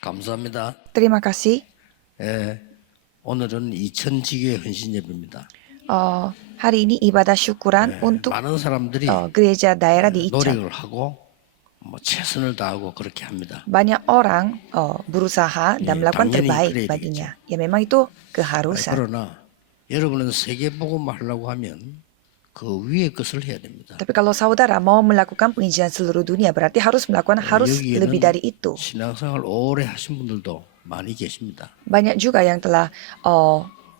감사합니다. Terima kasih. 예, 오늘은 2000지교의 헌신 예배입니다. Hari ini ibadah syukuran untuk 많은 사람들이 gereja daerah di Ichan. 노력을 하고 최선을 다하고 그렇게 합니다. Banyak orang berusaha dan melakukan 당연히 terbaik 그래야 baginya. Ya memang itu 예, keharusan. 그러나 여러분은 세계복음을 하려고 하면 그 위의 것을 해야 됩니다. Tapi kalau saudara mau melakukan penginjilan seluruh dunia, berarti harus melakukan harus lebih dari itu. 신앙생활 오래 하신 분들도 많이 계십니다. Banyak juga yang telah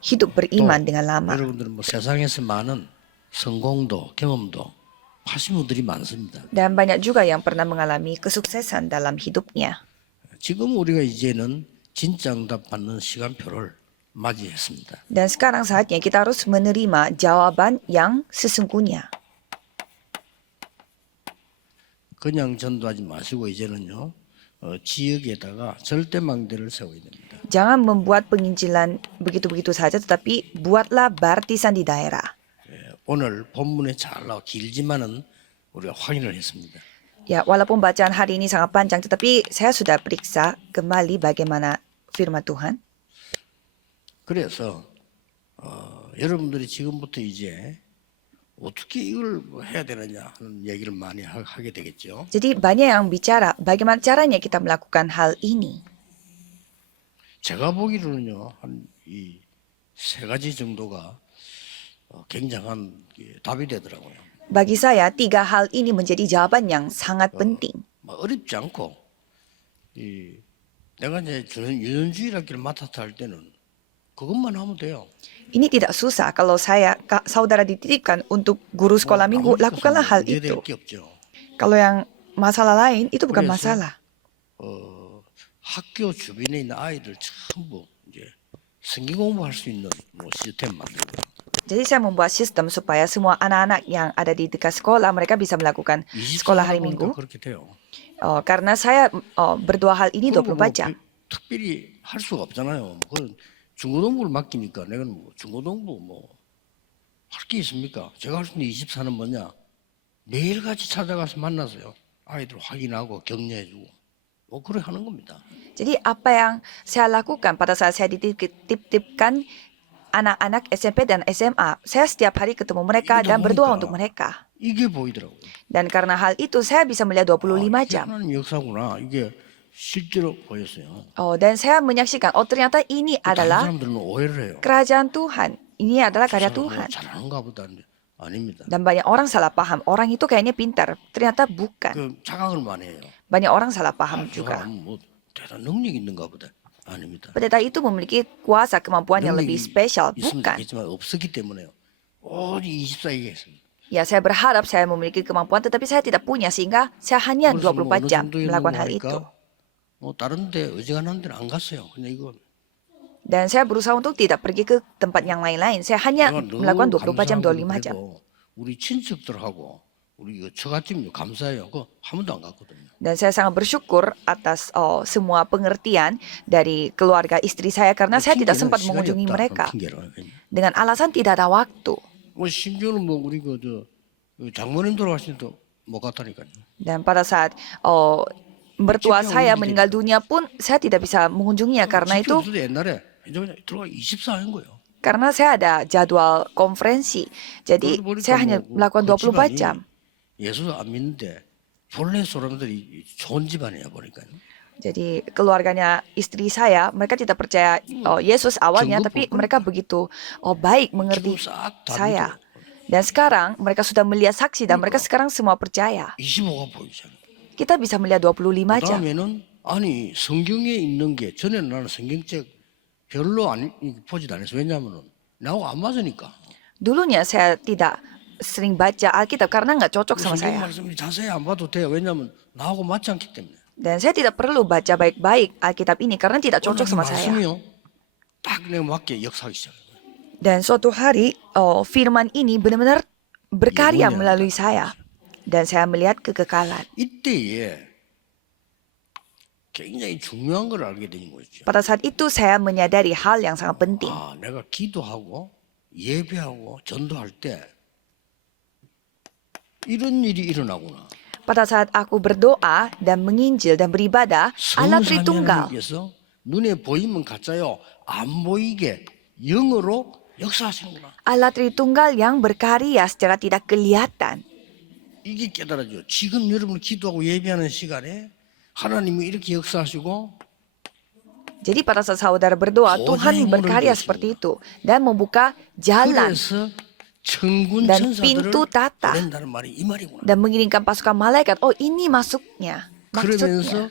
hidup beriman dengan lama. 여러분들은 세상에서 많은 성공도 경험도 하신 분들이 많습니다. Dan banyak juga yang pernah mengalami kesuksesan dalam hidupnya. 지금 우리가 이제는 진짜 응답 받는 시간표를 맞이했습니다. Dan sekarang saatnya kita harus menerima jawaban yang sesungguhnya. 그냥 전도하지 마시고 이제는요 지역에다가 절대망대를 세워야 됩니다. Jangan membuat penginjilan begitu-begitu saja, tetapi buatlah baptisan di daerah. 오늘 본문에 잘 나와 길지만은 우리가 확인을 했습니다. Ya, walaupun bacaan hari ini sangat panjang, tetapi saya sudah periksa kembali bagaimana firman Tuhan. 그래서 여러분들이 지금부터 이제 어떻게 이걸 해야 되느냐 하는 얘기를 많이 하게 되겠죠. Jadi banyak yang bicara bagaimana caranya kita melakukan hal ini. 제가 보기로는요 한 이 세 가지 정도가 굉장한 답이 되더라고요. Bagi saya, 3 hal ini menjadi jawaban yang sangat penting. 어렵지 않고 내가 이제 주는 유전주일학기를 맡아서 할 때는 그것만 하면 돼요. Ini tidak susah kalau saudara dititipkan untuk guru sekolah minggu, lakukanlah hal itu. 게 없죠. Kalau yang masalah lain, itu bukan masalah. 학교 주변에 있는 아이들 전부 이제 성경 공부할 수 있는 시스템 만들고. Jadi saya membuat sistem supaya semua anak-anak yang ada di dekat sekolah, mereka bisa melakukan sekolah hari minggu. 그렇게 돼요. Karena saya berdua hal ini 24 jam. 특별히 할 수가 없잖아요. 그건 중고등부를 맡기니까 내가 중고등부 할 게 있습니까? 제가 할 수 있는 24는 뭐냐? 매일같이 찾아가서 만나서요. 아이들 확인하고 격려해주고 그렇게 하는 겁니다. Jadi apa yang saya lakukan pada saat saya dititipkan anak-anak SMP dan SMA, saya setiap hari ketemu mereka dan berdoa untuk mereka. 이게 보이더라고요. Dan karena hal itu saya bisa melihat 25 jam. 하나님 역사구나. 이게 실제로 보였어요. Dan saya menyaksikan, ternyata ini adalah 사람들은 오해를 해요. kerajaan Tuhan. Ini adalah karya Tuhan. 잘하는가 보다. 아닙니다. Dan banyak orang salah paham. Orang itu kayaknya pintar. Ternyata bukan. 그 자각을 많이 해요. Banyak orang salah paham juga. 대단한 능력 있는가 보다. 아닙니다. Pendeta itu memiliki kuasa kemampuan yang lebih spesial. 있으면 Bukan. 되겠지만 없었기 때문에요. 오직 24개 했습니다. Ya, saya berharap saya memiliki kemampuan, tetapi saya tidak punya, sehingga saya hanya 24 jam melakukan hal itu. 다른 데 어지간한 데는 안 갔어요. 그냥 이거. Dan saya berusaha untuk tidak pergi ke tempat yang lain-lain. Saya hanya melakukan 24 jam, 25 jam. 우리 친척들하고 우리 처갓집이 감사해요. 그거 한 번도 안 갔거든요. Dan saya sangat bersyukur atas semua pengertian dari keluarga istri saya karena saya tidak sempat mengunjungi mereka dengan alasan tidak ada waktu. 심지어는 우리 장모님 돌아가시니까 못 갔다니까요. Dan pada saat mertua saya meninggal dunia pun saya tidak bisa mengunjunginya karena itu 옛날에 들어가 24인 거예요. karena saya ada jadwal konferensi. Jadi saya hanya melakukan 24 jam. 예수 안 믿는데 본래 사람들이 좋은 집안이야 보니까요. Jadi keluarganya istri saya, mereka tidak percaya Yesus awalnya, tapi mereka begitu baik mengerti saya. Dan sekarang mereka sudah melihat saksi dan mereka sekarang semua percaya. 25가 보이잖아요. Kita bisa melihat 25 jam. 그다음에는 아니 성경에 있는 게 전에는 나는 성경책 별로 보지도 않았어. 왜냐하면 나하고 안 맞으니까. Dulunya saya tidak sering baca Alkitab karena nggak cocok sama 성경 saya. 말씀이 자세히 안 봐도 돼요. 왜냐하면 나하고 맞지 않기 때문에. Dan saya tidak perlu baca baik-baik Alkitab ini karena tidak cocok sama saya. 말씀이요. 딱 내가 맞게 역사하기 시작해요. Dan suatu hari firman ini benar-benar berkarya melalui saya. Dan saya melihat kekekalan. 이때에 굉장히 중요한 걸 알게 되는 거죠. Pada saat itu saya menyadari hal yang sangat penting. 내가 기도하고 예배하고 전도할 때 이런 일이 일어나구나. pada saat aku berdoa dan menginjil dan beribadah, Allah 성삼위 Tritunggal. 하나님께서 눈에 보이면 가짜요, 안 보이게 영으로 역사하시는구나. Allah Tritunggal yang berkarya secara tidak kelihatan. 이게 깨달아져. 지금 여러분 기도하고 예배하는 시간에 하나님이 이렇게 역사하시고 Jadi pada saat saudara berdoa, Tuhan berkarya seperti itu dan membuka jalan 그래서 천군 dan 천사들을 pintu tata 보낸다는 말이 이 말이구나. dan mengirimkan pasukan malaikat. Oh, ini masuknya. 그러면서 Maksudnya.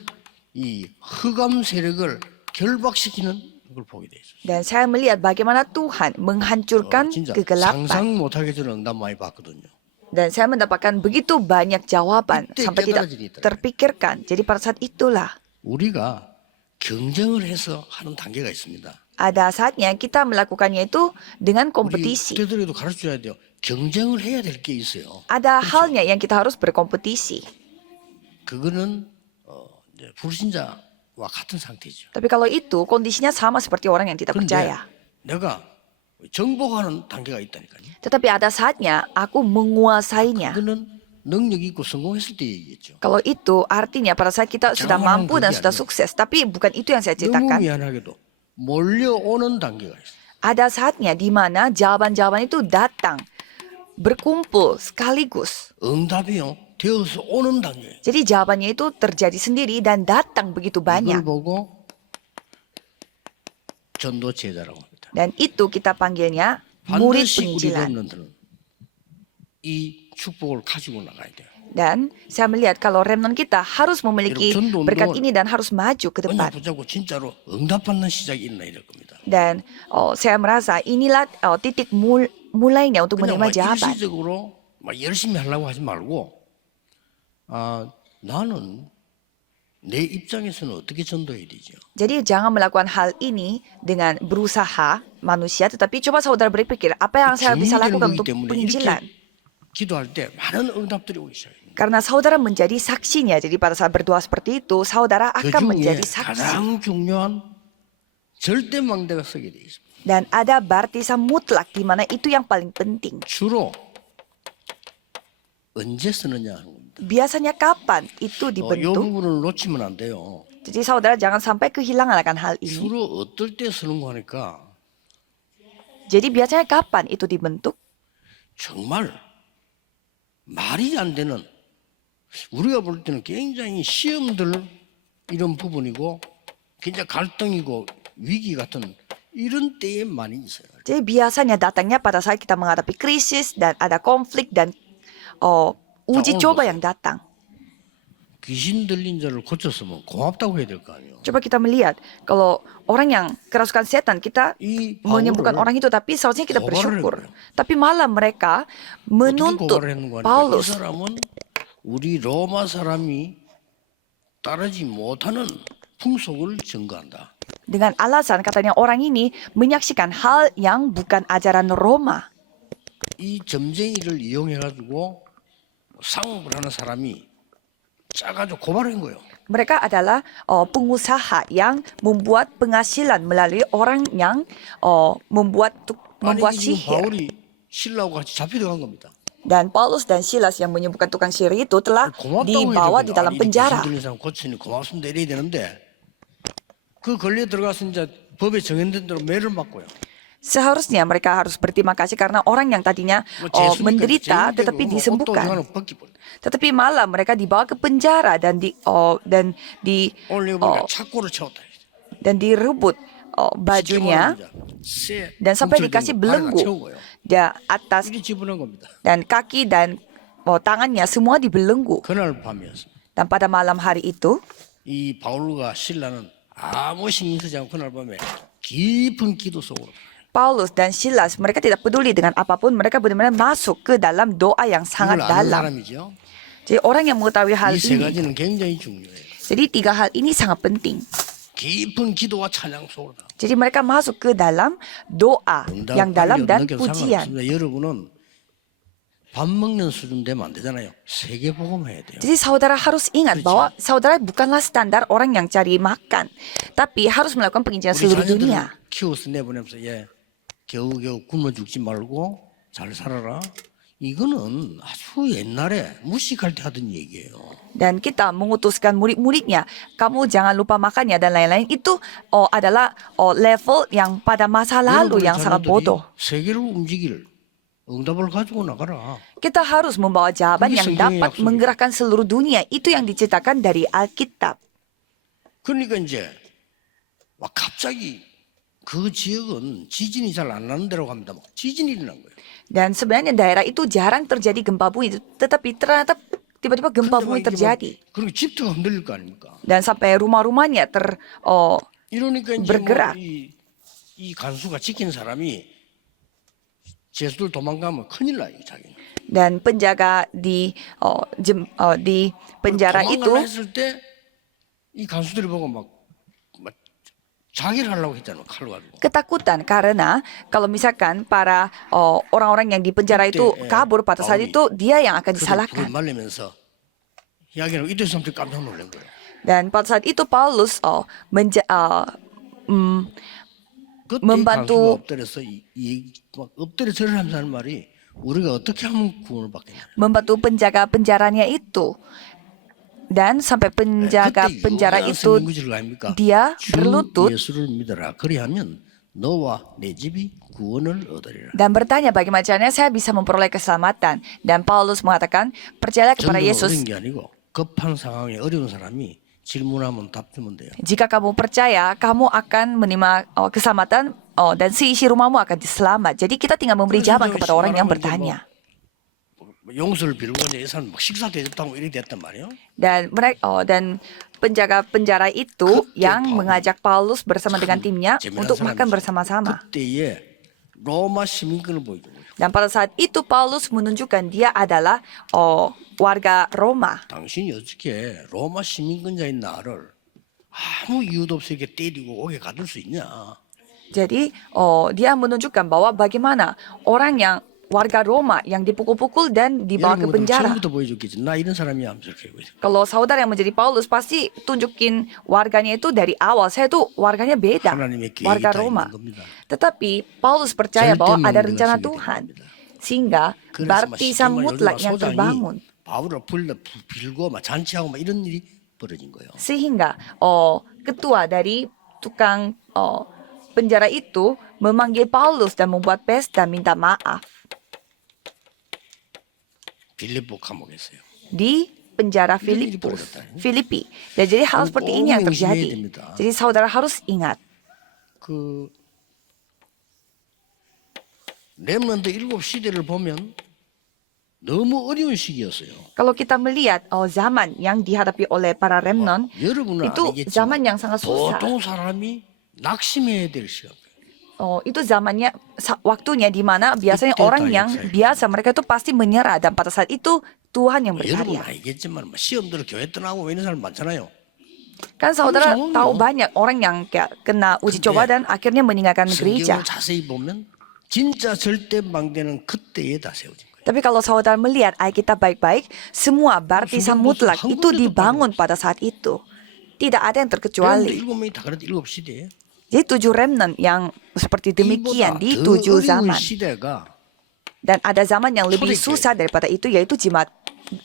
이 흑암 세력을 결박시키는 걸 보게 돼 있어요. Dan saya melihat bagaimana Tuhan menghancurkan 진짜 kegelapan. 상상 못하게 저는 응답 많이 받거든요. Dan saya mendapatkan begitu banyak jawaban Itu sampai tidak 깨달아지니까. terpikirkan. Jadi pada saat itulah 우리가 경쟁을 해서 하는 단계가 있습니다. ada saatnya kita melakukannya itu dengan 우리 kompetisi. 그들에도 가르쳐줘야 돼요. 경쟁을 해야 될 게 있어요. Ada halnya yang kita harus berkompetisi. 그거는 이제 불신자와 같은 상태죠. Tapi kalau itu kondisinya sama seperti orang yang tidak 그런데 percaya. 내가 정복하는 단계가 있다니까요. Tetapi ada saatnya aku menguasainya. 그거는 능력 있고 성공했을 때 얘기겠죠. Kalau itu artinya pada saat kita sudah mampu dan sudah sukses. Tapi bukan itu yang saya 너무 ceritakan. 미안하게도 몰려오는 단계가 있어요. Ada saatnya di mana jawaban-jawaban itu datang. Berkumpul sekaligus. 응답이요 되어서 오는 단계. Jadi jawabannya itu terjadi sendiri dan datang begitu 이걸 banyak. 보고 전도 제자라고 합니다. Dan itu kita panggilnya murid 반드시 우리 penginjilan. 렘넌트는 이 축복을 가지고 나가야 돼요. Dan saya melihat kalau remnon kita harus memiliki 여러분, 전도 berkat 운동을 ini dan harus maju ke 언약 depan. 붙잡고 진짜로 응답받는 시작이 있나 이럴 겁니다. Dan saya merasa inilah titik mulainya untuk 그냥 menerima 막 jawaban. 일시적으로 막 열심히 하려고 하지 말고 나는 내 입장에서는 어떻게 전도해야 되죠? Jadi jangan melakukan hal ini dengan berusaha manusia, tetapi coba saudara berpikir apa yang saya bisa 중요한 lakukan 거기 untuk 때문에 penginjilan. 이렇게 기도할 때 많은 응답들이 오기 시작해요. Karena saudara menjadi saksinya. Jadi pada saat berdoa seperti itu, saudara 그 akan 중에 menjadi saksi. 가장 중요한 절대 망대가 서게 돼 있습니다. Dan ada baptisan mutlak di mana itu yang paling penting. 주로 언제 쓰느냐 하는 겁니다. Biasanya kapan itu 이 dibentuk? 부분을 놓치면 안 돼요. Jadi saudara jangan sampai kehilangan akan hal ini. 주로 어떨 때 쓰는 거 하니까 Jadi biasanya kapan itu dibentuk? 정말 말이 안 되는 우리가 볼 때는 굉장히 시험들 이런 부분이고 굉장히 갈등이고 위기 같은 이런 때에 많이 있어요. Jadi biasanya datangnya pada saat kita menghadapi krisis dan ada konflik dan uji coba yang datang. 귀신 들린 자를 고쳤으면 고맙다고 해야 될 거 아니에요. Coba kita melihat kalau orang yang kerasukan setan kita 이 menyembuhkan 바울을 orang itu tapi seharusnya kita 고발을 bersyukur. 했고요. Tapi malah mereka 어떻게 menuntut 고발을 했는 거 하니까 이 Paulus 사람은 우리 로마 사람이 따르지 못하는 풍속을 증거한다. dengan alasan katanya orang ini menyaksikan hal yang bukan ajaran Roma. 이 점쟁이를 이용해 가지고 상업을 하는 사람이 짜가지고 고발한 거예요. Mereka adalah pengusaha yang membuat penghasilan melalui orang yang membuat 아니 지금 sihir. 바울이 신라하고 같이 잡혀들어간 겁니다. Dan Paulus dan Silas yang menyembuhkan tukang sihir itu telah 고맙다고 dibawa 해야 di 되거든요. dalam 아니, penjara. 귀신 들린 사람 고치니 고맙습니다 이래야 되는데 그 걸려 들어가서 이제 법에 정해진 대로 매를 맞고요. Seharusnya mereka harus berterima kasih karena orang yang tadinya 뭐 재수니까 menderita 재인되고 tetapi 뭐 옷도 disembuhkan. 정하는 벗기버려. Tetapi malah mereka dibawa ke penjara dan 오늘 보니까 착고를 채웠다. direbut bajunya dan sampai dikasih belenggu di atas 이게 집어넣은 겁니다. dan kaki dan tangannya semua dibelenggu. 그날 밤이었습니다. Dan pada malam hari itu 이 바울과 신라는 아무 신경 쓰지 않고 그날 밤에 깊은 기도 속으로 Paulus dan Silas mereka tidak peduli dengan apapun, mereka benar-benar masuk ke dalam doa yang sangat 이걸 아는 dalam. 사람이죠. Jadi orang yang mengetahui hal 이 세 ini, 가지는 굉장히 중요해요. jadi tiga hal ini sangat penting. 깊은 기도와 찬양 속으로 다. Jadi mereka masuk ke dalam doa yang dalam dan 응답 pujian. 상관없습니다. 여러분은 밥 먹는 수준 되면 안 되잖아요. 세계 복음 해야 돼요. Jadi saudara harus ingat bahwa saudara bukanlah standar orang yang cari makan, tapi harus melakukan penginjilan 우리 seluruh 자녀들을 dunia. 키워서 내보내면서 겨우겨우 굶어 죽지 말고 잘 살아라. 이거는 아주 옛날에 무식할 때 하던 얘기예요. Dan kita mengutuskan murid-muridnya, kamu jangan lupa makan ya dan lain-lain. Itu adalah level yang pada masa lalu 여러분의 yang sangat 자녀들이 bodoh. 세계를 움직일 응답을 가지고 나가라. Kita harus membawa jawaban Ini yang 성경의 dapat 약속이에요. menggerakkan seluruh dunia. Itu yang diceritakan dari Alkitab. 그러니까 이제 와 갑자기 그 지역은 지진이 잘 안 나는 데라고 합니다. 막 지진이 일어난 거예요. Dan sebenarnya daerah itu jarang terjadi gempa bumi, tetapi ternyata tiba-tiba gempa bumi terjadi. 그리고 집터가 흔들릴 거 아닙니까? Dan sampai rumah-rumahnya 이러니까 이제 bergerak. 이 간수가 지킨 사람이 죄수들 도망가면 큰일 나요, 자기는. dan penjaga di penjara itu 도망가려 했을 때 이 간수들이 보고 막 자기를 하려고 했잖아, 칼로 가지고. ketakutan karena kalau misalkan para orang-orang yang di penjara itu 그때, kabur pada saat 바울이 itu dia yang akan 그를 disalahkan. 말리면서 이야기하고 이때 사람들이 깜짝 놀란 거예요. Dan pada saat itu Paulus 그때 membantu- 간수가 엎드려서 막 엎드려 절을 하면서 하는 말이 우리가 어떻게 하면 구원을 받겠냐. membantu penjaga penjaranya itu. Dan sampai penjaga 그때 penjara 유명한 itu 성경 구절 아닙니까? dia 주 berlutut 예수를 믿어라. 그리하면 너와 내 집이 구원을 얻으리라. dan bertanya bagaimana caranya saya bisa memperoleh keselamatan. Dan Paulus mengatakan, percayalah kepada 전도는 Yesus. 어려운 게 아니고 급한 상황에 어려운 사람이 질문하면 답 주면 돼요. Jika kamu percaya, kamu akan menerima keselamatan dan seisi rumahmu akan diselamat. Jadi kita tinggal memberi 그래서 jawaban 이제 kepada orang yang 말하면 이제 bertanya. 용서를 빌고 이제 이 사람 막 식사 대접하고 이렇게 됐단 말이에요. Dan mereka dan penjaga penjara itu Kete yang Paulus. mengajak Paulus bersama dengan timnya 재미난 untuk makan 사람이죠. bersama-sama. 그때에 로마 시민권을 보여준 거예요. Dan pada saat itu Paulus menunjukkan dia adalah warga Roma. 당신이 어떻게 로마 시민권자인 나를 아무 이유도 없이 이렇게 때리고 옥에 가둘 수 있냐? Jadi dia menunjukkan bahwa bagaimana orang yang warga Roma yang dipukul-pukul dan dibawa ke 여러분 penjara. 처음부터 보여줬겠지. 나 이런 사람이야 하면서 이렇게 보여줘. Kalau saudara yang menjadi Paulus pasti tunjukin warganya itu dari awal. Saya tuh warganya beda, 하나님의 계획이 warga 다 Roma. 있는 겁니다. Tetapi Paulus percaya bahwa ada 절대 rencana 명령을 Tuhan. 쓰게 됩니다. Sehingga 그래서 막 baptisan 쉽게 mutlak 말해서 yang 소장이 terbangun. 바울을 빌고 막 잔치하고 막 이런 일이 벌어진 거예요. Sehingga ketua dari tukang penjara itu memanggil Paulus dan membuat pesta minta maaf 빌립보 감옥에서요. di penjara Ini Filipus, diperlukan. Filipi. Dan jadi hal seperti ini yang terjadi. 됩니다. Jadi saudara harus ingat. 그 렘넌트 7시대를 보면 너무 어려운 시기였어요. Kalau kita melihat zaman yang dihadapi oleh para remnon, 여러분은 itu zaman yang sangat susah. 보통 사람이 낙심해야 될 시간. Itu zamannya, waktunya di mana biasanya Itu orang tak yang saya. biasa mereka itu pasti menyerah dan pada saat itu Tuhan yang 여러분 berkarya. 알겠지만 뭐 시험 들어 교회 떠나고 이런 사람 많잖아요. Kan saudara Sama-sama. tahu banyak orang yang kayak kena uji coba dan akhirnya meninggalkan gereja. 성경을 자세히 보면 진짜 절대 망대는 그때에 다 세워진 거예요. Tapi kalau saudara melihat Alkitab baik-baik, semua baptisan mutlak 한 itu 군데도 dibangun pada saat itu. Tidak ada yang 렘넌트 terkecuali. 7명이 다 그랬는데 7시대에 Jadi 7 remnant yang seperti demikian 이보다 di 더 7 어려운 zaman. 시대가 Dan ada zaman yang lebih 초대교회. susah daripada itu yaitu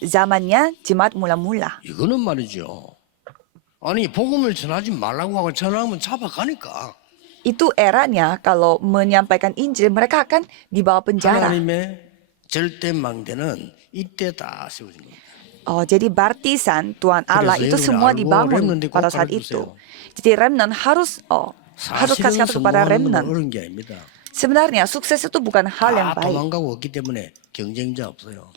zamannya jemaat mula-mula. 이거는 말이죠. 아니 복음을 전하지 말라고 하고 전하면 잡아가니까 Itu eranya kalau menyampaikan Injil mereka akan dibawa penjara. 하나님의 절대 망대는 이때 다 세워진 겁니다. Jadi baptisan Tuhan Allah 그래서 itu 여러분이 semua 알고 dibangun remnant 꼭 pada saat 가르쳐주세요. itu. Jadi remnant harus 사실은 kasih tahu kepada 성공하는 건 remnant. 어려운 게 아닙니다. Sebenarnya sukses itu bukan hal yang 다 baik. 도망가고 없기 때문에 경쟁자 없어요.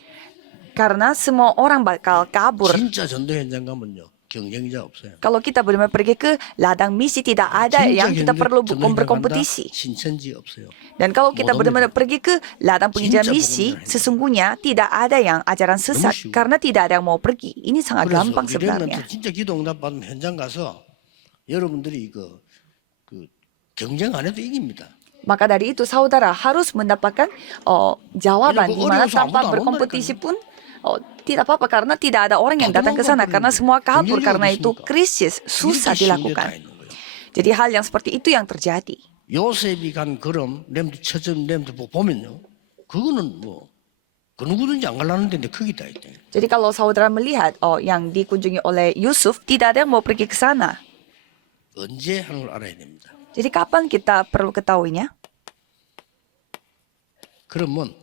Karena semua orang bakal kabur. 진짜 전도 현장 가면요 경쟁자 없어요. Kalau kita benar-benar pergi ke ladang misi tidak ada yang kita perlu 전도 현장 간다, berkompetisi. 신천지 없어요. Dan kalau kita Mau benar-benar pergi ke ladang penginjilan Cinta misi, bukan sesungguhnya tidak ada yang ajaran sesat 쉬워. karena tidak ada yang mau pergi. Ini sangat 그래서 gampang 우리 sebenarnya. 렘넌트 진짜 기도 응답 받으면 현장 가서 여러분들이 그 경쟁 안 해도 이깁니다. Maka dari itu saudara harus mendapatkan jawaban Ini di mana 어려워서 tanpa 아무도 안 berkompetisi 온다니까요. pun tidak apa-apa karena tidak ada orang yang 다 datang ke sana 도망가버리는데 karena semua kabur 경쟁이 karena 어디 itu 있습니까? krisis susah 이렇게 쉬운 데다 dilakukan. 있는 거예요. Jadi hal yang seperti itu yang terjadi. 요셉이 간 걸음 렘드 처전 렘드 보면요 그거는 뭐 그 누구든지 안 가려는 데인데 거기 다 있대. Jadi kalau saudara melihat, yang dikunjungi oleh Yusuf, tidak ada yang mau pergi ke sana. 언제 하는 걸 알아야 됩니다. Jadi kapan kita perlu ketahuinya? 그러면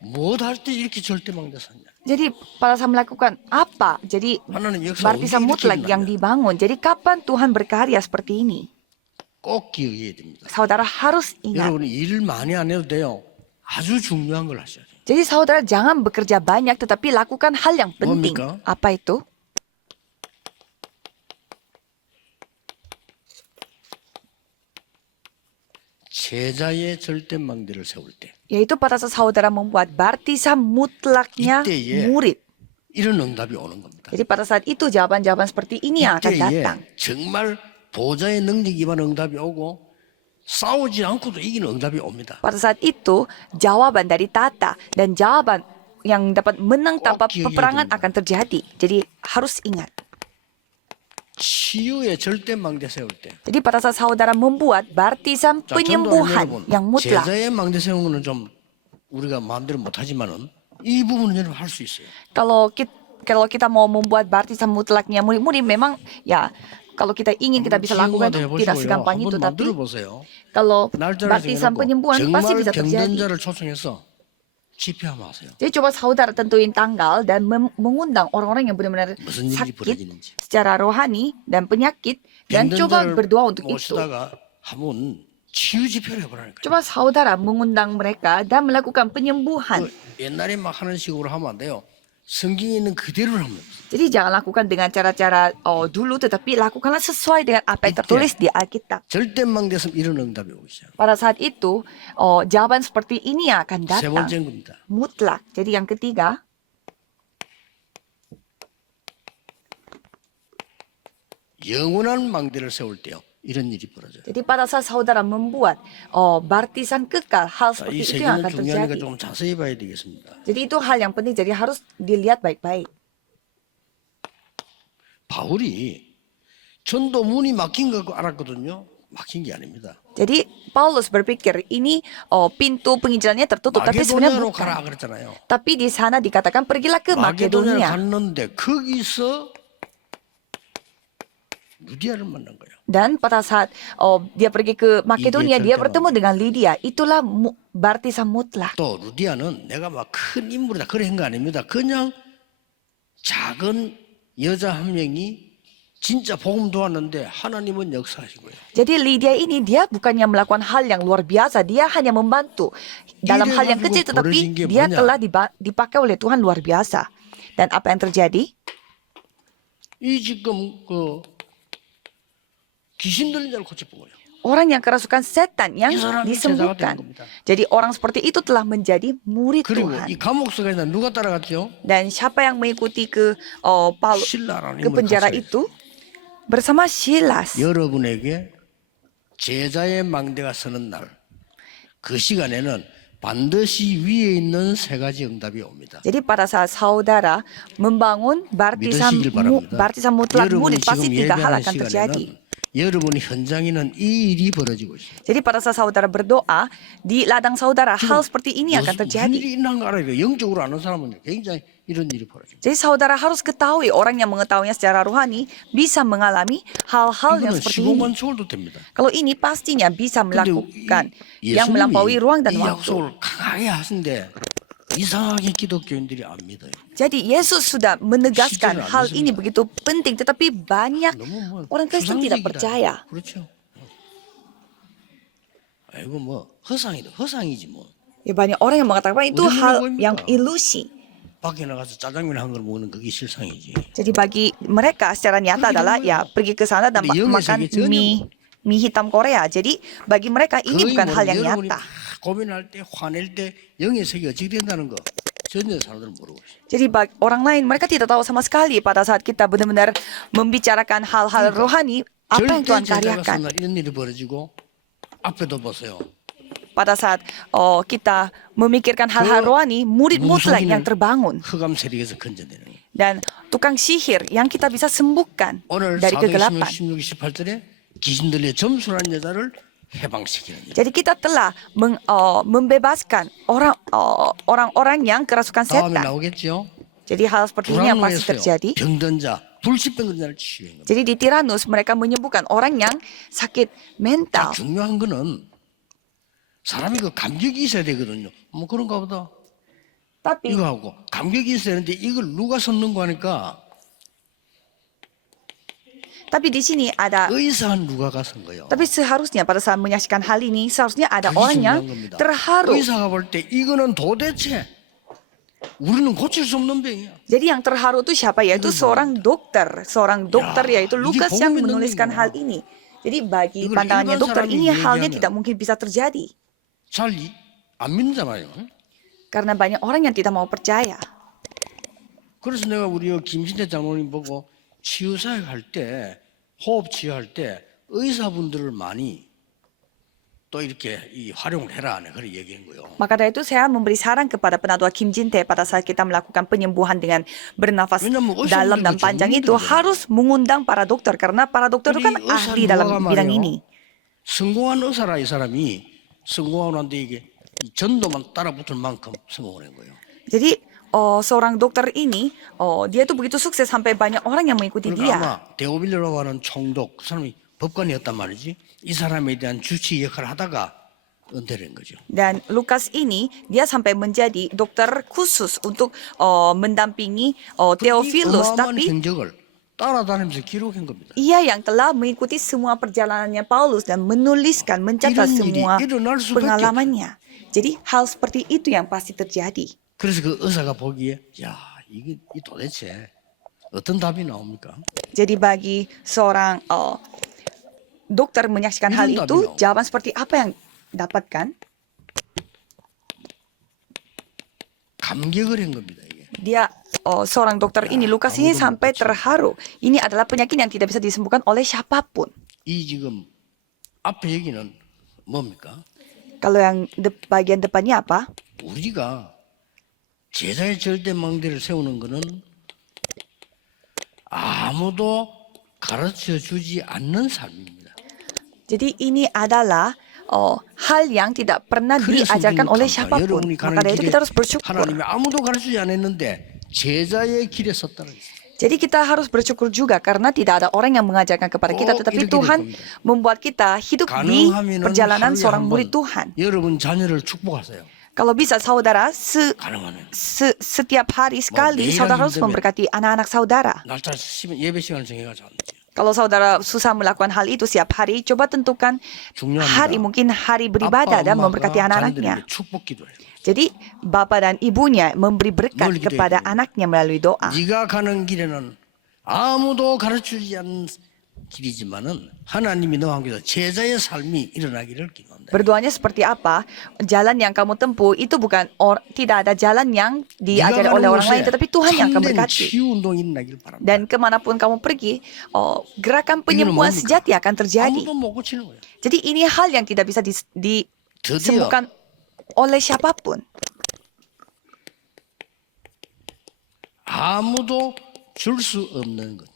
뭐 할 때 이렇게 절대망대 샀냐? Jadi pada saat melakukan apa? Jadi 하나님 역사 baptisan 언제 mutlak 이렇게 yang 일어나냐? dibangun. Jadi kapan Tuhan berkarya seperti ini? 꼭 기억해야 됩니다. Saudara harus ingat. 여러분이 일 많이 안 해도 돼요. 아주 중요한 걸 하셔야 돼요. Jadi saudara jangan bekerja banyak tetapi lakukan hal yang penting. 뭡니까? Apa itu? 제자의 절대망대를 세울 때 Yaitu pada saat saudara membuat baptisan mutlaknya 이때에 murid. 이런 응답이 오는 겁니다. Jadi pada saat itu jawaban-jawaban seperti ini yang akan datang. 이때에 정말 보좌의 능력 기반 응답이 오고 싸우지 않고도 이기는 응답이 옵니다. Pada saat itu jawaban dari tata dan jawaban yang dapat menang tanpa 기억해야 peperangan 됩니다. akan terjadi. Jadi harus ingat. 치유의 절대망대 세울 때 Jadi pada saat saudara membuat baptisan 자, 전도하는 penyembuhan 여러분, yang mutlak. 제자의 망대 세우는 거는 좀 우리가 마음대로 못하지만은 이 부분은 여러분 할 수 있어요. Kalau kita mau membuat baptisan mutlaknya murid-murid memang ya kalau kita ingin kita bisa lakukan itu tidak segampang itu, 한번 tapi 만들어 보세요. kalau 날짜를 baptisan 정해놓고 penyembuhan pasti 정말 bisa terjadi. 경전자를 초청해서 집회하면 하세요. Jadi coba saudara tentuin tanggal dan mengundang orang-orang yang benar-benar 무슨 일이 sakit 벌어지는지. secara rohani dan penyakit dan coba 경전자를 berdoa untuk itu. 모시다가 한번 치유 집회를 해보라니까요. Coba saudara mengundang mereka dan melakukan penyembuhan. 그 옛날에 막 하는 식으로 하면 안 돼요. 성경에 있는 그대로 하면 돼요. Jadi jangan lakukan dengan cara-cara dulu, tetapi lakukanlah sesuai dengan apa yang tertulis di Alkitab. 절대망대에서 이런 응답이 오기 시작. Pada saat itu, jawaban seperti ini yang akan 세 datang. 번째인 겁니다. Mutlak. Jadi yang ketiga, 영원한 망대를 세울 때요. 이런 일이 벌어져요. jadi pada saat saudara membuat baptisan kekal, hal 자, 이 seperti 세 itu yang 개는 akan 중요하니까 terjadi. 좀 자세히 봐야 되겠습니다. Jadi itu hal yang penting, jadi harus dilihat baik-baik. 바울이 전도 문이 막힌 거 알았거든요. 막힌 게 아닙니다. Jadi Paulus berpikir ini pintu penginjilannya tertutup, tapi sebenarnya 마게도냐로 bukan. 가라 그랬잖아요. Tapi di sana dikatakan pergilah ke 마게도냐를 Makedonia. 갔는데 거기서 루디아를 만난 거예요. Dan pada saat dia pergi ke Makedonia, 이게 dia 절대망대. bertemu dengan Lydia. Itulah baptisan mutlak. 또 루디아는 내가 막 큰 인물이다 그런 거 아닙니다. 그냥 작은 여자 한 명이 진짜 복음 도왔는데 하나님은 역사하신 거예요. Jadi Lydia ini dia bukannya melakukan hal yang luar biasa, dia hanya membantu dalam hal yang kecil, 이래가지고 tetapi 벌어진 게 dia 뭐냐? telah dipakai oleh Tuhan luar biasa. Dan apa yang terjadi? 이 지금 그 귀신 들린 자를 고쳐본 거예요. Orang yang kerasukan setan yang 이 사람이 제자가 된 disembuhkan. 겁니다. Jadi orang seperti itu telah menjadi murid 그리고 Tuhan. 이 감옥 속에 누가 따라갔죠? Dan siapa yang mengikuti ke Paulus 신라라는 ke 인물이 penjara 갔어요. itu? Bersama Silas. 여러분에게 제자의 망대가 서는 날, 그 시간에는 반드시 위에 있는 세 가지 응답이 옵니다. Jadi pada saat saudara membangun 믿으시길 바랍니다. baptisan mutlak 여러분이 murid, pasti 지금 3 hal 예배하는 akan terjadi. 시간에는 여러분 현장에는 이 일이 벌어지고 있어요. Jadi pada saat saudara berdoa, di ladang saudara hal seperti ini akan 무슨 terjadi. 일이 있는 거 알아야 돼요. 영적으로 아는 사람은 굉장히 이런 일이 벌어집니다. Jadi saudara harus ketahui, orang yang mengetahuinya secara rohani bisa mengalami hal-hal yang 이거는 seperti ini. 15만 초월도 됩니다. Kalau ini pastinya bisa 근데 melakukan 이 yang melampaui ruang dan 이 waktu. 약속을 강하게 하신데 이상하게 기독교인들이 안 믿어요. Jadi Yesus sudah menegaskan 실제로 안 hal 믿습니다. ini begitu penting, tetapi banyak 너무 뭐 orang Kristen tidak 추상적이다. percaya. 그렇죠. 아이고 뭐 허상이다. 허상이지 뭐. Ya banyak orang yang mengatakan itu Udah hal mulai yang bohong. ilusi. 밖에 나가서 짜장면 한 걸 먹는 그게 실상이지. Jadi bagi mereka secara nyata adalah ya pergi ke sana dan Tapi 영의 makan 세계 전혀 mie hitam Korea. Jadi bagi mereka ini 거의 bukan 뭐 hal yang 여러분이 nyata. 막 고민할 때 화낼 때 영의 세계 어떻게 된다는 거 전혀 사람들은 모르고 있어요. Jadi bagi orang lain mereka tidak tahu sama sekali pada saat kita benar-benar membicarakan hal-hal rohani apa yang Tuhan 절대 제자가 karyakan. 쓰는 이런 일이 벌어지고 앞에도 보세요. Pada saat kita memikirkan hal-hal rohani, murid mutlak yang terbangun 흑암 세력에서 건져내는 거예요. dan tukang sihir yang kita bisa sembuhkan 오늘 dari 사도행전 kegelapan. 16, 18절에 귀신 들려 점수라는 여자를 해방시키는 일. Jadi kita telah membebaskan orang-orang yang kerasukan 다음에 setan. 나오겠죠. Jadi hal seperti ini yang pasti 불안노했어요. terjadi. 병든 자, 불시병든 자를 치유한 겁니다. Jadi di Tiranus mereka menyembuhkan orang yang sakit mental. 중요한 거는 사람이 그 감격이 있어야 되거든요. 뭐 그런가 보다. Tapi 이거 하고 감격이 있어야 되는데 이걸 누가 섰는 거 하니까 di sini ada. 의사 누가 선 거예요. Tapi seharusnya pada saat menyaksikan hal ini seharusnya ada 그게 orang yang 중요한 겁니다. terharu. 의사가 볼 때 이거는 도대체 우리는 고칠 수 없는 병이야. Jadi yang terharu itu siapa? Yaitu seorang dokter yaitu ini Lukas yang bohong menuliskan bener hal nih. ini. Jadi bagi Iku pandangannya 일반 dokter 사람이 ini halnya 얘기하면 tidak mungkin bisa terjadi 잘 안 믿는잖아요. karena banyak orang yang tidak mau percaya. 그래서 내가 우리 김신태 장로님 보고 치유사역 할 때, 호흡 치유할 때 의사분들을 많이 또 이렇게 활용을 해라. 내가 그렇게 얘기한 거예요. Maka dari itu saya memberi saran kepada penatua Kim Jin Tae pada saat kita melakukan penyembuhan dengan bernafas 왜냐면 dalam dan 의사분들도 panjang itu 전문가잖아요. harus mengundang para dokter karena para dokter itu kan 우리 의사 ahli dalam 누가가 bidang 말이에요. ini. 성공한 의사라 이 사람이 성공하는데 이게 이 전도만 따라붙을 만큼 성공을 한 거예요. Jadi seorang dokter ini dia tuh begitu sukses sampai banyak orang yang mengikuti 그러니까 dia. 아마 데오빌러라고 하는 총독 그 사람이 법관이었단 말이지. 이 사람에 대한 주치 역할을 하다가 은퇴를 한 거죠. Dan Lukas ini dia sampai menjadi dokter khusus untuk mendampingi 이 Theophilus, 어마어마한 tapi 경적을 따라다니면서 기록한 겁니다. ia yang telah mengikuti semua perjalanannya Paulus dan menuliskan, mencatat 이런 일이 semua 일어날 수밖에 pengalamannya. Jadi hal seperti itu yang pasti terjadi. 그래서 그 의사가 보기에 야 이게 이 도대체 어떤 답이 나옵니까? Jadi bagi seorang dokter menyaksikan hal 이런 itu, 답이 나오고. jawaban seperti apa yang dapatkan? 감격을 한 겁니다. 이게. Dia seorang dokter ini, Lukas ini sampai terharu. Ini adalah penyakit yang tidak bisa disembuhkan oleh siapapun. 이 지금 앞에 얘기는 뭡니까? Kalau yang bagian depannya apa? 우리가 제자의 절대 망대를 세우는 거는 아무도 가르쳐 주지 않는 삶입니다. Jadi ini adalah hal yang tidak pernah 그래서 diajarkan 우리는 oleh 감사해요. siapapun. 여러분이 가는 Maka dari itu 길에 kita harus bersyukur. 하나님이 아무도 가르치지 않았는데 제자의 길에 섰다는 거예요. Jadi kita harus bersyukur juga karena tidak ada orang yang mengajarkan kepada kita, tetapi 이렇게 Tuhan 될 겁니다. membuat kita hidup di 가능하면은 perjalanan 하루에 seorang 한 murid 번 Tuhan. 여러분 자녀를 축복하세요. Kalau bisa saudara, 가능하면 setiap hari sekali 매일 saudara harus 힘들면 memberkati anak-anak saudara. 날짜 예배 시간을 정해가지고 하는 거예요. Kalau saudara susah melakukan hal itu setiap hari, coba tentukan 중요합니다. hari, mungkin hari beribadah dan memberkati anak-anaknya. 자녀들에게 축복 기도해요. Jadi bapak dan ibunya memberi berkat 뭘 기도해야 kepada 돼요? anaknya melalui doa. 네가 가는 길에는 아무도 가르치지 않는 길이지만은 하나님이 너와 함께서 제자의 삶이 일어나기를 기도한다. Berdoanya seperti apa? Jalan yang kamu tempuh itu bukan tidak ada jalan yang diajari 네가 oleh 가는 orang lain, 곳에 tetapi Tuhan yang akan 참된 berkati. 치유 운동이 일어나기를 바랍니다. Dan kemanapun kamu pergi, gerakan 이거는 penyembuhan 뭡니까? sejati akan terjadi. 아무도 못 고치는 거예요. Jadi ini hal yang tidak bisa 드디어 disembuhkan oleh siapapun. 아무도 줄 수 없는 것.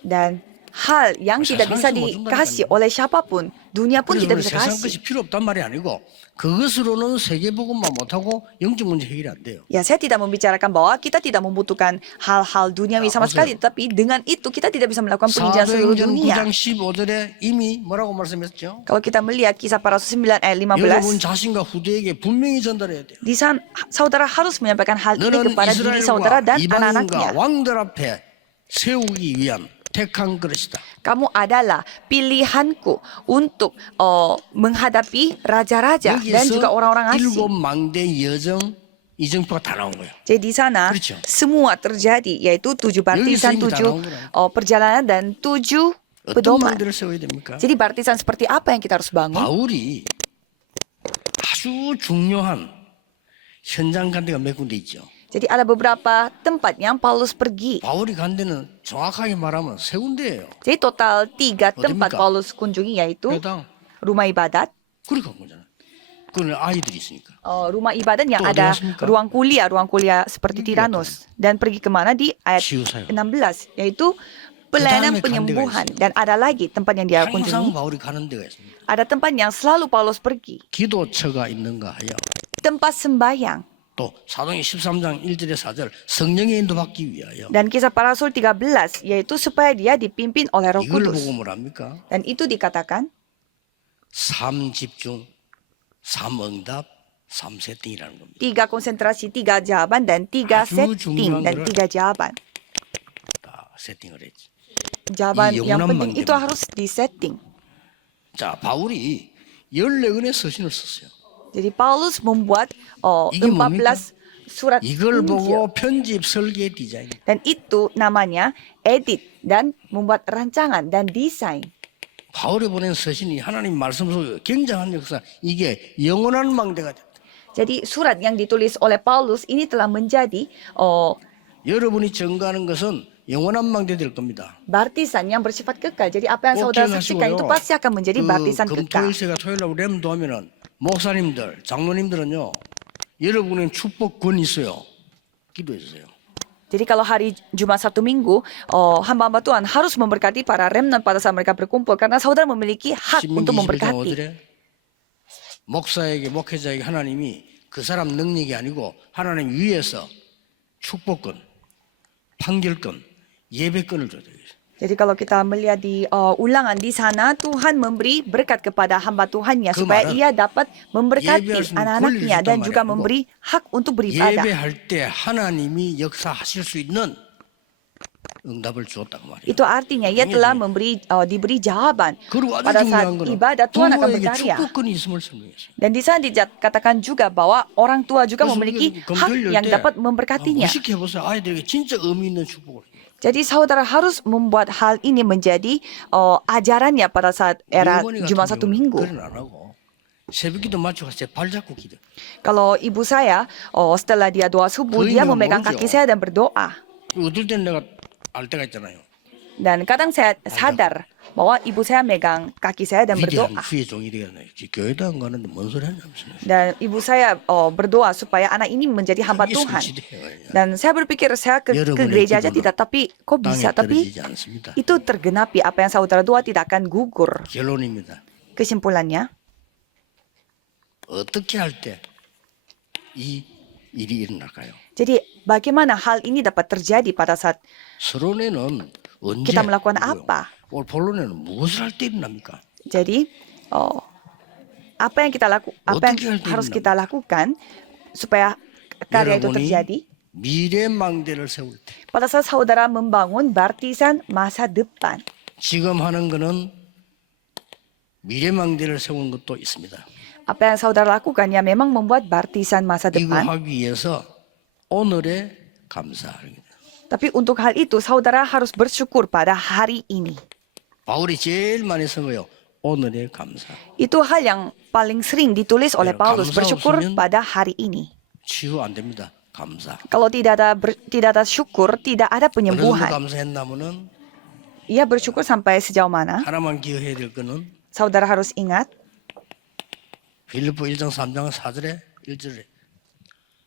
Dan hal yang tidak bisa dikasih oleh siapapun, dunia pun 그래서 tidak 우리 bisa 세상 kasih. 것이 필요 없단 말이 아니고 그것으로는 세계복음만 못하고 영적 문제 해결이 안 돼요. Ya, saya tidak membicarakan bahwa kita tidak membutuhkan hal-hal duniawi sama sekali, tapi dengan itu kita tidak bisa melakukan penginjilan seluruh 사도행전 dunia. 9장 15절에 이미 뭐라고 말씀했죠? Kalau kita melihat kisah para rasul 9 ayat 여러분 15, 자신과 후대에게 분명히 전달해야 돼요. di sana saudara harus menyampaikan hal ini 너는 kepada diri saudara 이스라엘과 dan 이방인과 anak-anaknya. 왕들 앞에 세우기 위한 택한 그릇이다. Kamu adalah pilihanku untuk menghadapi raja-raja dan juga 여기서 orang-orang 일곱 asing. 망대 여정 이정표가 다 나온 거예요. Jadi di sana 그렇죠. semua terjadi, yaitu 7 baptisan, 이미 다 7 나온 거라고. perjalanan dan 7 어떤 pedoman. 망대를 세워야 됩니까? Jadi baptisan seperti apa yang kita harus bangun? 바울이 아주 중요한 현장 간 데가 몇 군데 있죠. Jadi ada beberapa tempat yang Paulus pergi. 바울이 간 데는 정확하게 말하면 세 군데예요. Jadi total 3 tempat 어딥니까? Paulus kunjungi, yaitu 회당 rumah ibadat, 그렇게 간 거잖아요. 그건 아이들이 있으니까. rumah ibadat yang Tuh, ada jelasnya, ruang kuliah seperti Iya, Tiranus. Dan pergi kemana di ayat 치유사역. 16, yaitu pelayanan 그다음에 간 데가 penyembuhan. 있어요. Dan ada lagi tempat yang dia 항상 kunjungi. 바울이 가는 데가 있습니다. Ada tempat yang selalu Paulus pergi. 기도처가 있는가 하여 Tempat sembahyang. 또 사도행 13장 1절에 4절 성령의 인도받기 위하여 Dan kisah para rasul 13, yaitu supaya dia dipimpin oleh Roh 이걸 보고 Kudus. 뭐랍니까? Dan itu dikatakan 3집중, 3응답, 3세팅이라는 겁니다. 3 konsentrasi, 3 jawaban, dan 3 아주 setting, 중요한 dan 거를 3 jawaban. 다 세팅을 했지. Jawaban 이 yang 영원한 penting itu 망대입니다. harus disetting. 자, 바울이 14권의 서신을 썼어요. Jadi Paulus membuat 이게 뭡니까? 14 surat 이걸 Injil. 보고 편집, 설계, 디자인. Dan itu namanya edit dan membuat rancangan dan desain. 바울이 보낸 서신이 하나님 말씀 속에 굉장한 역사, 이게 영원한 망대가 됐다. Jadi surat yang ditulis oleh Paulus ini telah menjadi 여러분이 증거하는 것은 영원한 망대 될 겁니다. baptisan yang bersifat kekal. Jadi apa yang 꼭 saudara saksikan 기억하시고요. itu pasti akan menjadi baptisan kekal. 금토일세가 토요일날 렘도 하면은 목사님들, 장로님들은요, 여러분의 축복권 있어요. 기도해 주세요. Jadi kalau hari Jumat Sabtu Minggu, hamba-hamba Tuhan harus memberkati para remnant pada saat mereka berkumpul karena saudara memiliki hak untuk 신명기 21장 memberkati. 5절에 목사에게 목회자에게 하나님이 그 사람 능력이 아니고 하나님 위에서 축복권, 판결권, 예배권을 줘야 되겠어요. Jadi kalau kita melihat di ulangan di sana, Tuhan memberi berkat kepada hamba Tuhannya supaya 말은 ia dapat memberkati 예배할 수 있는 anak-anaknya 권리를 dan 줬단 juga 말이야. memberi hak untuk beribadah. 예배할 때 하나님이 역사하실 수 있는 응답을 주었다고 말이에요. Itu artinya ia telah diberi jawaban 그리고 아주 pada saat 중요한 거는 ibadah Tuhan akan 부모에게 berkarya. 축복권이 있음을 설명했어요. Dan di sana dikatakan juga bahwa orang tua juga 그래서 memiliki 우리가 hak 금토일 yang 때 dapat memberkatinya. 무식해 보세요. 아이들에게 진짜 의미 있는 축복을. Jadi saudara harus membuat hal ini menjadi ajarannya pada saat era 어머니 Jumat 같은 Satu 경우는 Minggu. 그런 안 하고 새벽기도 마치고 제 발 잡고 기도. Kalau ibu saya, setelah dia doa subuh, dia 그러면 memegang 모르죠. kaki saya dan berdoa. 어떨 땐 내가 알 때가 있잖아요. Dan kadang saya sadar bahwa ibu saya megang kaki saya dan 위대한 berdoa. 주의 종이 되겠네. 교회도 안 가는데 뭔 소리 하냐면서. Dan ibu saya berdoa supaya anak ini menjadi hamba 이게 Tuhan. 성취돼요. Dan saya berpikir saya ke 여러분의 gereja aja 기도는 tidak, tapi kok bisa? 땅에 Tapi 떨어지지 않습니다. itu tergenapi. Apa yang saudara doa tidak akan gugur. 결론입니다. Kesimpulannya, 어떻게 할 때 이 일이 일어날까요? jadi bagaimana hal ini dapat terjadi pada saat 서론에는 언제 kita melakukan 그리고요. apa? 오늘 본론에는 무엇을 할 때 일어납니까? Jadi apa yang 어떻게 할 때 harus 일어납니까? kita lakukan supaya karya itu terjadi? 미래 망대를 세울 때 Pada saat saudara membangun baptisan masa depan. 지금 하는 거는 미래 망대를 세우는 것도 있습니다. Apa yang saudara lakukan ya memang membuat baptisan masa 이거 depan. 하기 위해서 오늘의 감사합니다. Tapi untuk hal itu saudara harus bersyukur pada hari ini. 바울이 제일 많이 쓴 거예요. 오늘의 감사. Itu hal yang paling sering ditulis oleh Ya, Paulus, 감사 bersyukur 없으면 pada hari ini. 치유 안 됩니다. 감사. Kalau tidak ada syukur, tidak ada 어느 정도 penyembuhan. 감사했나면은 Ia bersyukur sampai sejauh mana? 하나만 기억해야 될 거는 Saudara harus ingat 빌립보 1장 3장 4절에 1절에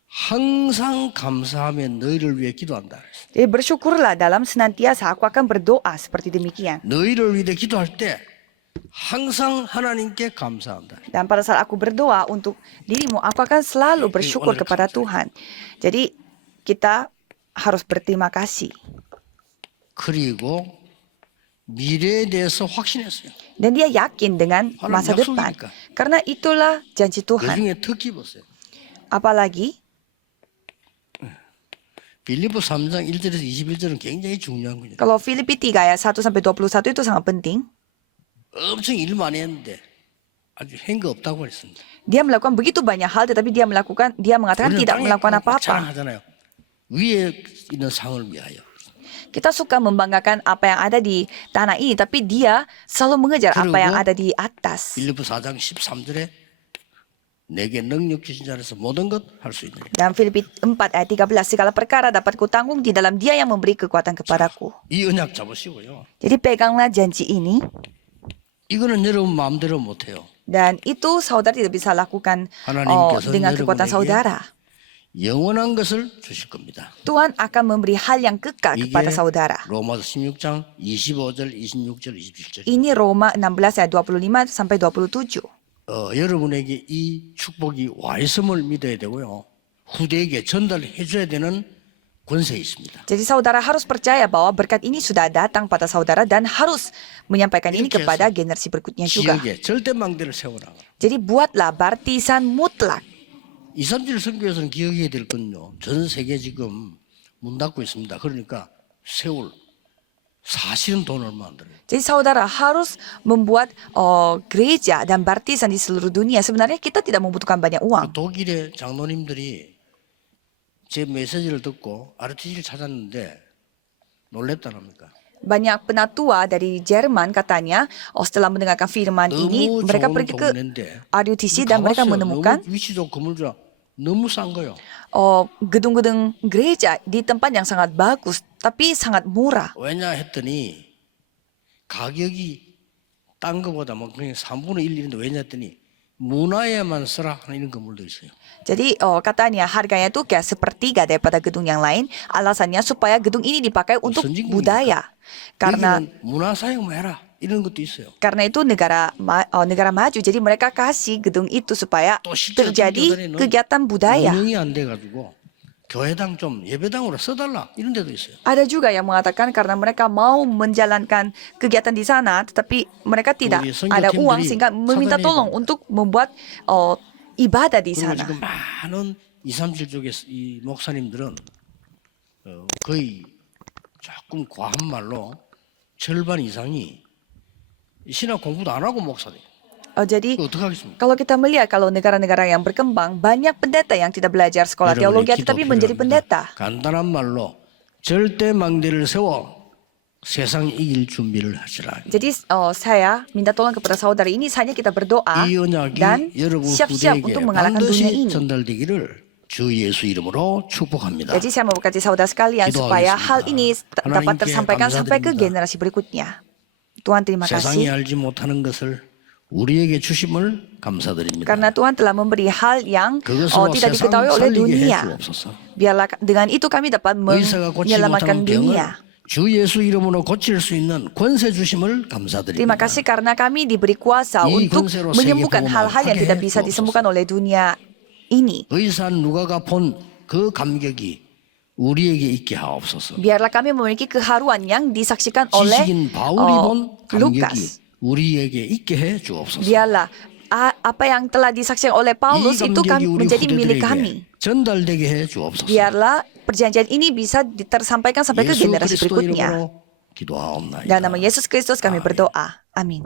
항상 감사하며 너희를 위해 기도한다. Jadi bersyukurlah dalam senantiasa aku akan berdoa seperti demikian. 너희를 위해 기도할 때 항상 하나님께 감사한다. Dan pada saat aku berdoa untuk dirimu, aku akan selalu bersyukur kepada Tuhan. Jadi kita harus berterima kasih. 그리고 미래에 대해서 확신했어요. Dan dia yakin dengan masa 하나님 depan. 약속이니까. Karena itulah janji 그 Tuhan. 중에 특히 보세요. Apalagi 빌립보 3장 1절에서 21절은 굉장히 중요한 거죠. kalau Filipi 3 ayat 1 sampai 21 itu sangat penting. 엄청 일 많이 했는데 아주 한 거 없다고 그랬습니다. Dia melakukan begitu banyak hal tetapi dia mengatakan 우리는 tidak 땅에 melakukan 막 apa-apa. 자랑하잖아요. 위에 있는 상을 위하여. Kita suka membanggakan apa yang ada di tanah ini, tapi dia selalu mengejar apa yang 그리고 ada di atas. 빌립보 4장 13절에 내게 능력 주신 자라서 모든 것 할 수 있느냐. Dan Filipi 4 ayat 13, segala perkara dapat kutanggung di dalam dia yang memberi kekuatan kepadaku. 이 언약 잡으시고요. Jadi peganglah janji ini. 이거는 여러분 마음대로 못해요. Dan itu saudara tidak bisa lakukan 하나님께서 dengan kekuatan 여러분에게 saudara. 영원한 것을 주실 겁니다. Tuhan akan memberi hal yang kekal 이게 kepada saudara. 로마서 16장 25절, 26절, 27절. Ini Roma 16 ayat 25 sampai 27. 여러분에게 이 축복이 와 있음을 믿어야 되고요. 후대에게 전달해 줘야 되는 권세 있습니다. Jadi saudara harus percaya bahwa berkat ini sudah datang pada saudara dan harus menyampaikan ini 이렇게 kepada 해서 generasi berikutnya juga. 지역에 절대망대를 세워나가. Jadi buatlah baptisan mutlak. 237 선교에서는 기억해야 될 건요. 전 세계 지금 문 닫고 있습니다. 그러니까 세울 사실은 돈 얼마 안 들어요. Jadi saudara harus membuat gereja dan baptisan di seluruh dunia. Sebenarnya kita tidak membutuhkan banyak uang. 독일의 장로님들이 제 메시지를 듣고 RTC를 찾았는데 놀랬다랍니까? Banyak penatua dari Jerman katanya, setelah mendengarkan firman ini, 너무 mereka 좋은 pergi ke 동네인데 RUTC dan mereka 가봤어요. menemukan 너무 위치 좋고 건물주라 너무 싼 거요. gedung-gedung gereja di tempat yang sangat bagus, tapi sangat murah. 왜냐 했더니 가격이 딴 거보다 뭐 그냥 3분의 1인데 왜냐 했더니 문화에만 쓰라 하는 이런 건물도 있어요. Jadi katanya harganya tuh kayak sepertiga daripada gedung yang lain. Alasannya supaya gedung ini dipakai untuk 선진국이니까. budaya. Karena 여기는 문화 사용만 해라 이런 것도 있어요. karena itu negara maju. Jadi mereka kasih gedung itu supaya 또 실제 terjadi kegiatan budaya. 운영이 안 돼가지고 교회당 좀 예배당으로 써달라 이런 데도 있어요. Ada juga yang mengatakan karena mereka mau menjalankan kegiatan di sana, tetapi mereka tidak 우리 선교 ada 팀들이 uang sehingga meminta 찾아내야 tolong 됩니다. untuk membuat ibadah di 그리고 sana. 지금 많은 237 쪽의 이 목사님들은 거의 조금 과한 말로 절반 이상이 신학 공부도 안 하고 목사님. Jadi 어떻게 하겠습니까? kalau kita melihat kalau negara-negara yang berkembang banyak pendeta yang tidak belajar sekolah teologi 여러분의 tetapi 기도 menjadi 필요합니다. pendeta. 간단한 말로 절대 망대를 세워 세상 이길 준비를 하시라. Jadi saya minta tolong kepada saudara ini saatnya kita berdoa 이 언약이 dan 여러분 siap-siap 후대에게 untuk mengalahkan dunia 반드시 ini. 전달되기를 주 예수 이름으로 축복합니다. Jadi saya memberkati saudara sekalian 기도하겠습니다. supaya hal ini dapat 하나님께 tersampaikan sampai ke 감사드립니다. generasi berikutnya. Tuhan terima 세상이 kasih 알지 못하는 것을 우리에게 주심을 감사드립니다. karena Tuhan telah memberi hal yang 그것으로 tidak 세상 diketahui oleh 살리게 dunia. 해주옵소서. Biarlah dengan itu kami dapat 의사가 고치지 menyelamatkan 못하는 병을 dunia. 주 예수 이름으로 고칠 수 있는 권세 주심을 감사드립니다. Terima kasih karena kami diberi kuasa 이 untuk 권세로 menyembuhkan 세계 hal-hal yang 복음을 tidak 하게 bisa 해주옵소서. disembuhkan oleh dunia ini. 의사 누가가 본 그 감격이 우리에게 있게 하옵소서. Biarlah kami memiliki keharuan yang disaksikan oleh 지식인 바울이 본 감격이 Lukas. 우리에게 있게 해 주옵소서. Biarlah apa yang telah disaksikan oleh Paulus 이 itu 감격이 우리 menjadi milik kami. 후대들에게 전달되게 해 주옵소서. Biarlah perjanjian ini bisa tersampaikan sampai ke 예수 generasi 그리스도 berikutnya. 이름으로 기도하옵나이다. Dalam nama Yesus Kristus kami berdoa. Amin.